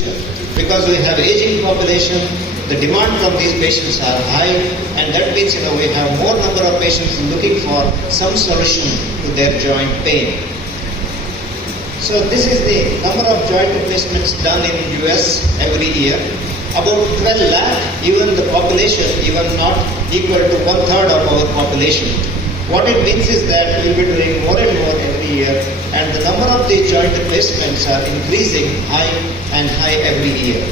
future. Because we have aging population, the demand from these patients are high, and that means we have more number of patients looking for some solution to their joint pain. So this is the number of joint replacements done in US every year. About 12 lakh, even the population, even not equal to 1/3 of our population. What it means is that we will be doing more and more every year, and the number of these joint replacements are increasing high and high every year.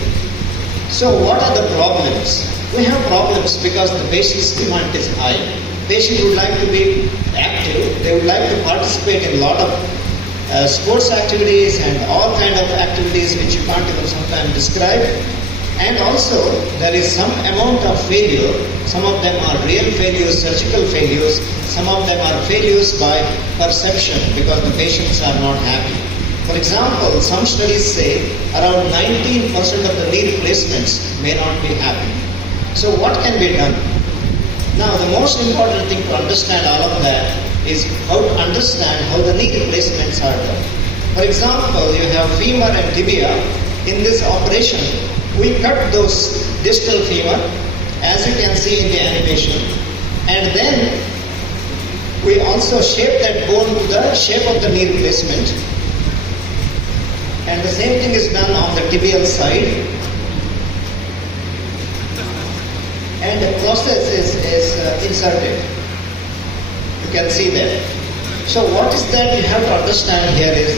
So what are the problems? We have problems because the patient's demand is high. Patient would like to be active, they would like to participate in a lot of sports activities and all kind of activities which you can't even sometimes describe. And also there is some amount of failure. Some of them are real failures, surgical failures. Some of them are failures by perception because the patients are not happy. For example, some studies say around 19% of the knee replacements may not be happy. So what can be done? Now the most important thing to understand all of that is how to understand how the knee replacements are done. For example, you have femur and tibia. In this operation, we cut those distal femur, as you can see in the animation, and then we also shape that bone to the shape of the knee replacement. And the same thing is done on the tibial side. And the process is inserted. You can see that. So what is that you have to understand here is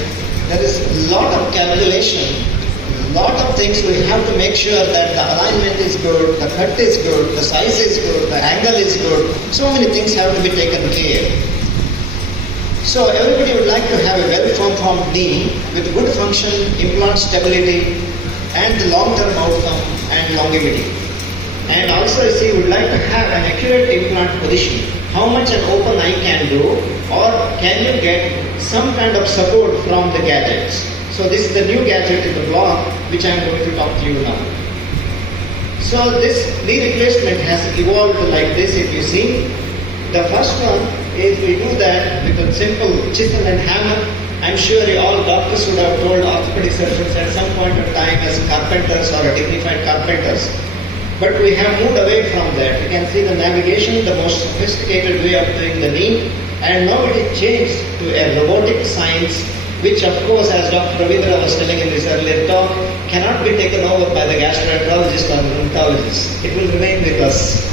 there is a lot of calculation, a lot of things we have to make sure that the alignment is good, the cut is good, the size is good, the angle is good. So many things have to be taken care. So everybody would like to have a well-formed knee with good function, implant stability, and the long-term outcome and longevity. And also, you see, would like to have an accurate implant position. How much an open eye can do, or can you get some kind of support from the gadgets? So this is the new gadget in the block, which I am going to talk to you now. So this knee replacement has evolved like this, if you see. The first one is we do that with a simple chisel and hammer. I'm sure you all doctors would have told orthopedic surgeons at some point of time as carpenters or dignified carpenters. But we have moved away from that. You can see the navigation, the most sophisticated way of doing the knee, and now it is changed to a robotic science, which of course, as Dr. Ravindra was telling in his earlier talk, cannot be taken over by the gastroenterologist or the rheumatologist. It will remain with us.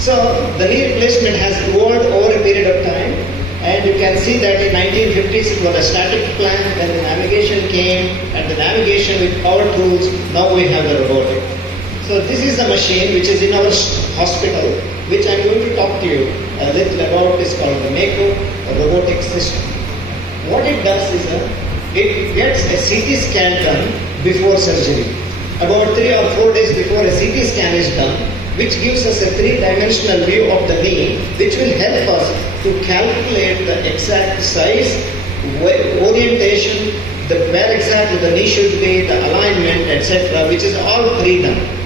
So the knee replacement has evolved over a period of time, and you can see that in 1950s it was a static plan, then the navigation came, and the navigation with power tools, now we have the robotic. So this is the machine which is in our hospital, which I am going to talk to you a little about. Is called the Mako, a robotic system. What it does is it gets a CT scan done before surgery. About 3 or 4 days before a CT scan is done, which gives us a 3-dimensional view of the knee, which will help us to calculate the exact size, orientation, where exactly the knee should be, the alignment, etc., which is all pre-done.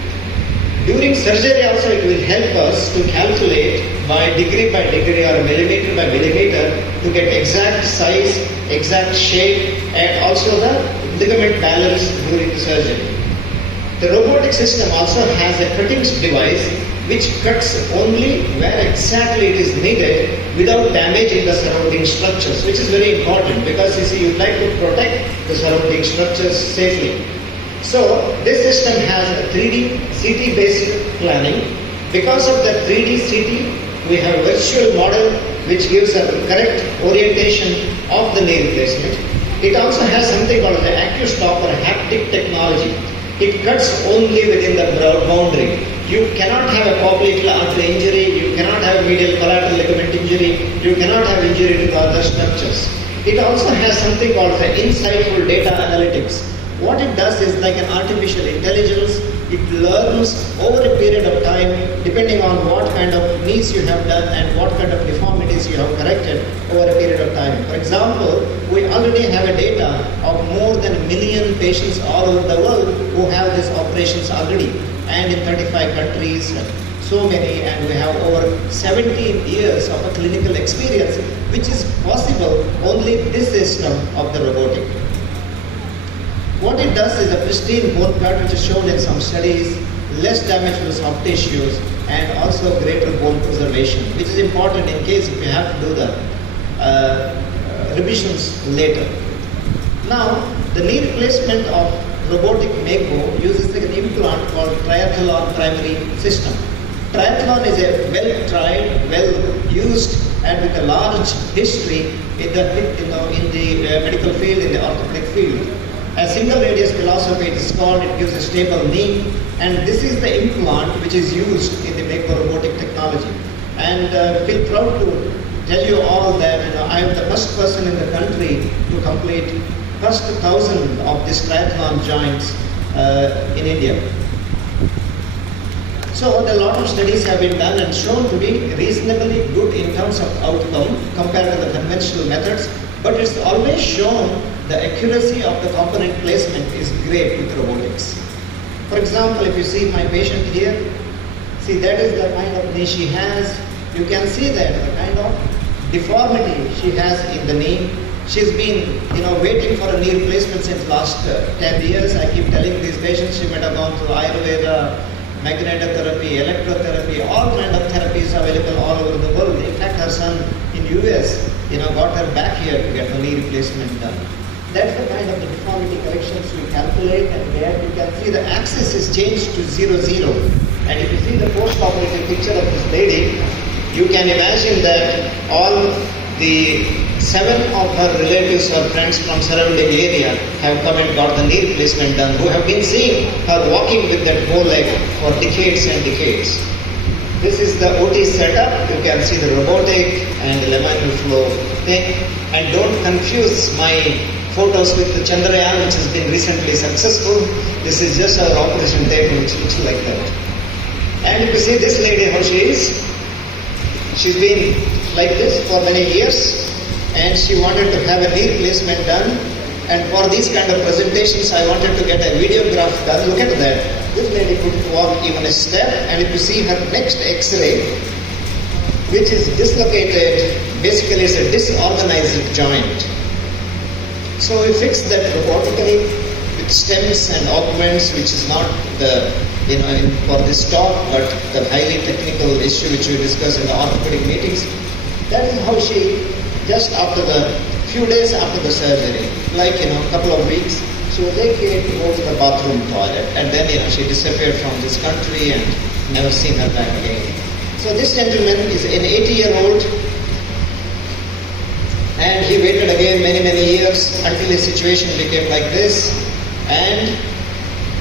During surgery also it will help us to calculate by degree or millimeter by millimeter to get exact size, exact shape, and also the ligament balance during the surgery. The robotic system also has a cutting device which cuts only where exactly it is needed without damaging the surrounding structures, which is very important because you see, you'd like to protect the surrounding structures safely. So this system has a 3D CT based planning. Because of the 3D CT, we have virtual model which gives a correct orientation of the knee replacement. It also has something called the AccuStop or haptic technology. It cuts only within the boundary. You cannot have a popliteal artery injury, you cannot have a medial collateral ligament injury, you cannot have injury to the other structures. It also has something called the insightful data analytics. What it does is like an artificial intelligence. It learns over a period of time depending on what kind of needs you have done and what kind of deformities you have corrected over a period of time. For example, we already have a data of more than 1 million patients all over the world who have these operations already, and in 35 countries, so many, and we have over 17 years of a clinical experience, which is possible only this system of the robotic. What it does is a pristine bone cut, which is shown in some studies, less damage to the soft tissues, and also greater bone preservation, which is important in case if you have to do the revisions later. Now, the knee replacement of robotic Mako uses an implant called triathlon primary system. Triathlon is a well-tried, well-used, and with a large history in the medical field, in the orthopedic field. A single radius philosophy it is called. It gives a stable knee, and this is the implant which is used in the Mako robotic technology. And feel proud to tell you all that I am the first person in the country to complete first 1,000 of these triathlon joints in India. So a lot of studies have been done and shown to be reasonably good in terms of outcome compared to the conventional methods, but it's always shown the accuracy of the component placement is great with robotics. For example, if you see my patient here, see that is the kind of knee she has. You can see that the kind of deformity she has in the knee. She's been, waiting for a knee replacement since last 10 years. I keep telling these patients she might have gone through Ayurveda, magnetotherapy, electrotherapy, all kind of therapies available all over the world. In fact, her son in US, got her back here to get a knee replacement done. That's the kind of the deformity corrections we calculate, and there you can see the axis is changed to 0, 0. And if you see the post-operative picture of this lady, you can imagine that all the 7 of her relatives or friends from surrounding area have come and got the knee replacement done, who have been seeing her walking with that bow leg for decades and decades. This is the OT setup. You can see the robotic and the laminar flow thing. And don't confuse my photos with the Chandrayaan, which has been recently successful. This is just our operation table, which looks like that. And if you see this lady, how she is, she's been like this for many years, and she wanted to have a knee replacement done. And for these kind of presentations, I wanted to get a videograph done. Look at that. This lady couldn't walk even a step, and if you see her next X-ray, which is dislocated, basically it's a disorganized joint. So we fixed that robotically with stems and augments, which is not the, for this talk, but the highly technical issue which we discuss in the orthopedic meetings. That is how she, just after the few days after the surgery, like a couple of weeks, she was able to go to the bathroom toilet, and then she disappeared from this country and never seen her back again. So this gentleman is an 80-year-old, and he waited again many years until his situation became like this. And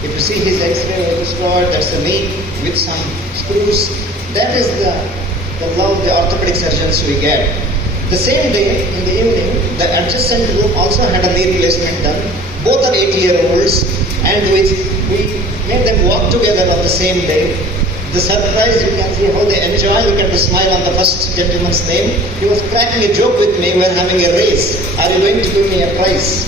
if you see his X-ray was destroyed, that's a knee with some screws. That is the love the orthopedic surgeons we get. The same day, in the evening, the adjacent room also had a knee replacement done. Both are 80-year-olds, and we made them walk together on the same day. The surprise, you can see how they enjoy. Look at the smile on the first gentleman's name. He was cracking a joke with me. We're having a race. Are you going to give me a prize?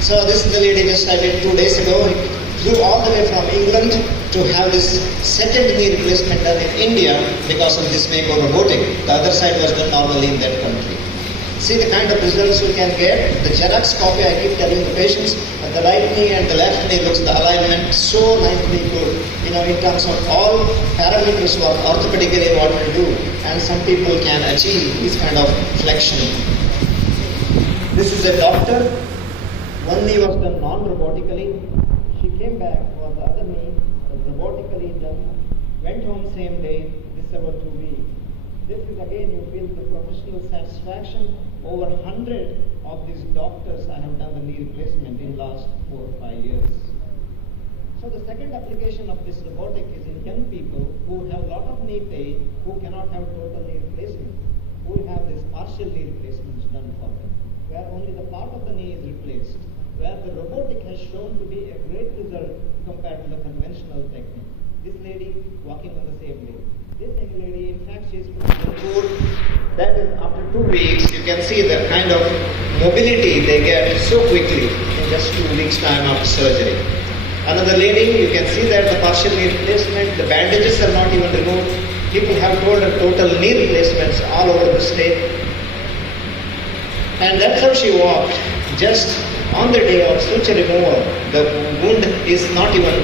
So this is the lady just I did 2 days ago. He flew all the way from England to have this second knee replacement done in India because of this Mako robotic. The other side was done normally in that country. See the kind of results you can get. The Xerox copy, I keep telling the patients, the right knee and the left knee looks the alignment so nicely good, in terms of all parameters what orthopedically what we do, and some people can achieve this kind of flexion. This is a doctor. One knee was done non-robotically. She came back for the other knee, was robotically done, went home same day. This is about 2 weeks. This is again, you feel the professional satisfaction. Over 100 of these doctors I have done the knee replacement in last 4 or 5 years. So the second application of this robotic is in young people who have a lot of knee pain, who cannot have total knee replacement, who have this partial knee replacements done for them, where only the part of the knee is replaced, where the robotic has shown to be a great result compared to the conventional technique. This lady walking on the same day. This young lady, in fact, she is from Bangalore. That is, after 2 weeks, you can see the kind of mobility they get so quickly in just 2 weeks' time after surgery. Another lady, you can see that the partial knee replacement, the bandages are not even removed. People have told her total knee replacements all over the state. And that's how she walked. Just on the day of suture removal, the wound is not even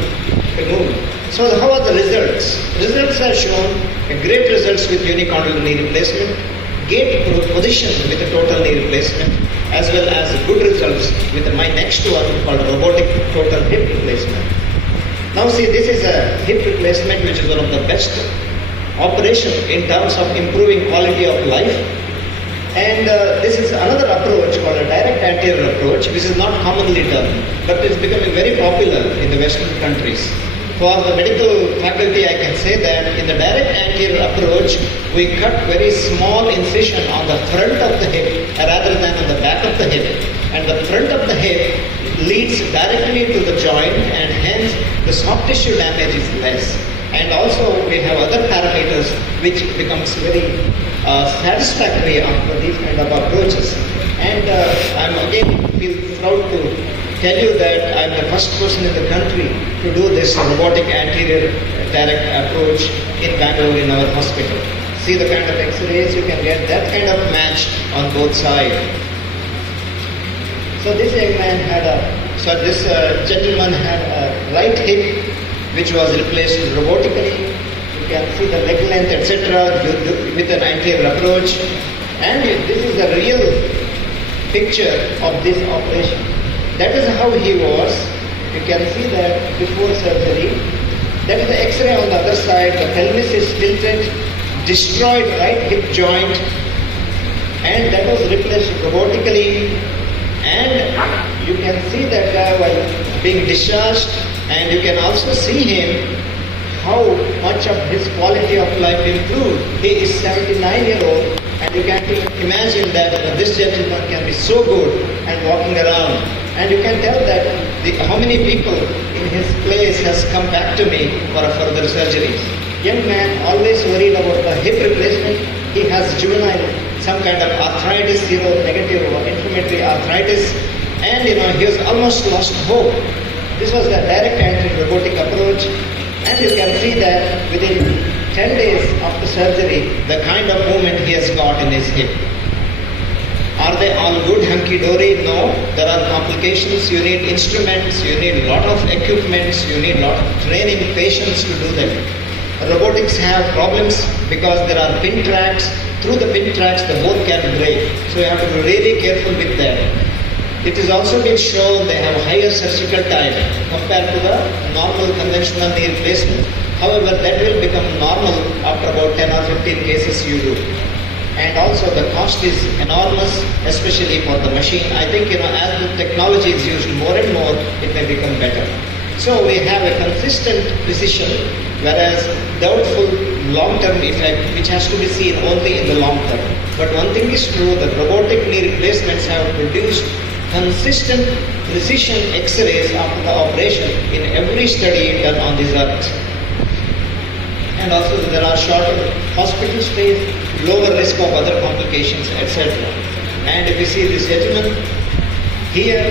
removed. So how are the results? Results are shown great results with unicondylar knee replacement, gait position with a total knee replacement, as well as good results with my next one called robotic total hip replacement. Now see, this is a hip replacement which is one of the best operation in terms of improving quality of life. And this is another approach called a direct anterior approach, which is not commonly done, but it's becoming very popular in the Western countries. For the medical faculty, I can say that in the direct anterior approach, we cut very small incision on the front of the hip rather than on the back of the hip. And the front of the hip leads directly to the joint, and hence the soft tissue damage is less. And also we have other parameters which becomes very satisfactory after these kind of approaches. And I'm again feel proud to tell you that I'm the first person in the country to do this robotic anterior direct approach in Bangalore in our hospital. See the kind of x-rays, you can get that kind of match on both sides. So this young man had this gentleman had a right hip which was replaced robotically. You can see the leg length, etc. with an anterior approach. And this is a real picture of this operation. That is how he was. You can see that before surgery. That is the X-ray on the other side. The pelvis is tilted, destroyed right hip joint, and that was replaced robotically. And you can see that guy while being discharged, and you can also see him how much of his quality of life improved. He is 79-year-old, and you can imagine that this gentleman can be so good and walking around. And you can tell that how many people in his place has come back to me for a further surgery. Young man always worried about the hip replacement. He has juvenile, some kind of arthritis, negative or inflammatory arthritis, and he has almost lost hope. This was the direct anterior robotic approach, and you can see that within 10 days after surgery, the kind of movement he has got in his hip. Are they all good, hunky-dory? No. There are complications. You need instruments, you need a lot of equipments, you need a lot of training, patience to do them. Robotics have problems because there are pin tracks. Through the pin tracks, the bone can break. So you have to be really careful with that. It is also been shown they have higher surgical time compared to the normal conventional knee replacement. However, that will become normal after about 10 or 15 cases you do. And also the cost is enormous, especially for the machine. I think, as the technology is used more and more, it may become better. So we have a consistent precision, whereas doubtful long-term effect, which has to be seen only in the long term. But one thing is true, the robotic knee replacements have produced consistent precision X-rays after the operation in every study done on this earth. And also there are shorter hospital stays, lower risk of other complications, etc. And if you see this gentleman here,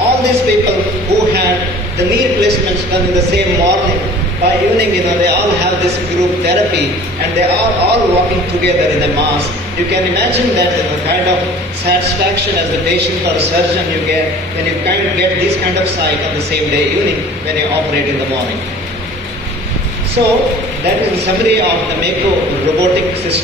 all these people who had the knee replacements done in the same morning, by evening, they all have this group therapy, and they are all walking together in a mass. You can imagine that kind of satisfaction as a patient or a surgeon you get when you get this kind of sight on the same day evening when you operate in the morning. So that is a summary of the Mako robotic system.